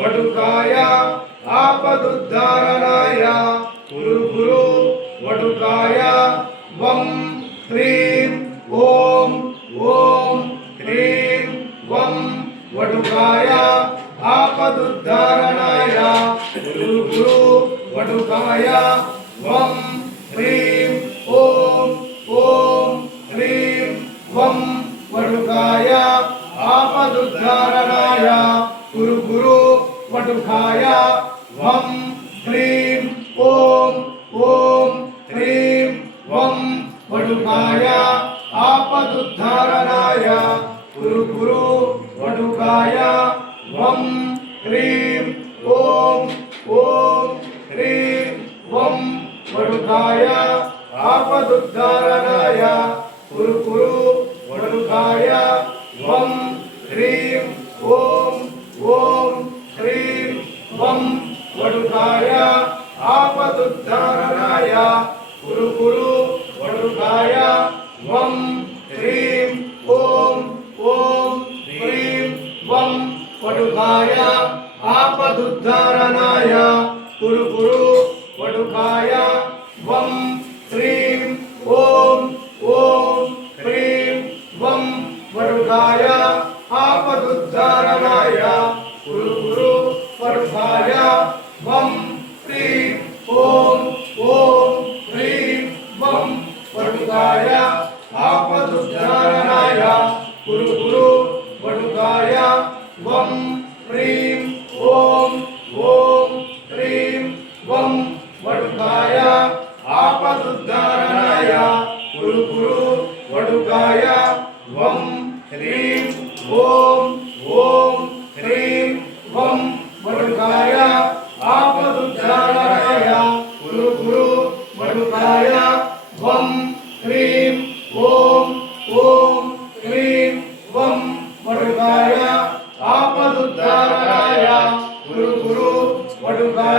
వటుకాయ ఆపదుద్ధారణాయ కురు కురు వటుకాయ వం హ్రీం ఓం ఓం హ్రీం వం వటుకాయ ఆపదుద్ధారణాయ కురు కురు వటుకాయ వం హ్రీం ఓం ఓం హ్రీం వం వటుకాయ ఆపదుద్ధారణాయ కురు కురు వటుకాయ వం హ్రీం ఓం ఓం హ్రీం వం వటుకాయ ఆపదుద్ధారణాయ కురు కురు వటుకాయ వం హ్రీం ఓం ఓం హ్రీం వం వటుకాయ ఆపదుద్ధారణాయ కురు కురు వటుకాయ వం హ్రీం ఓం ఓం హ్రీం వం వటుకాయ ఆపదుద్ధారణాయ కురు కురు వటుకాయ వం హ్రీం ఓం ఓం హ్రీం వం వటుకాయ ఆపదుద్ధారణాయ కురు కురు వటుకాయ వం హ్రీం ఓం ఓం హ్రీం వం వటుకాయ ఆపదుద్ధారణాయ కురు కురు వటుకాయ వం హ్రీం ఓం ఓం హ్రీం వం వటుకాయ ఆపదుద్ధారణాయ కురు కురు వటుకాయ వం హ్రీం ఓం ఓం హ్రీం వం వటుకాయ ఆపదుద్ధారణాయ కురు కురు వటుకాయ వం హ్రీం ఓం ఓం హ్రీం వం వటుకాయ ఆపదుద్ధారణాయ కురు కురు వటుకాయ వం హ్రీం ఓం ఓం హ్రీం వం వటుకాయ ఆపదుద్ధారణాయ కురు కురు వటుకాయ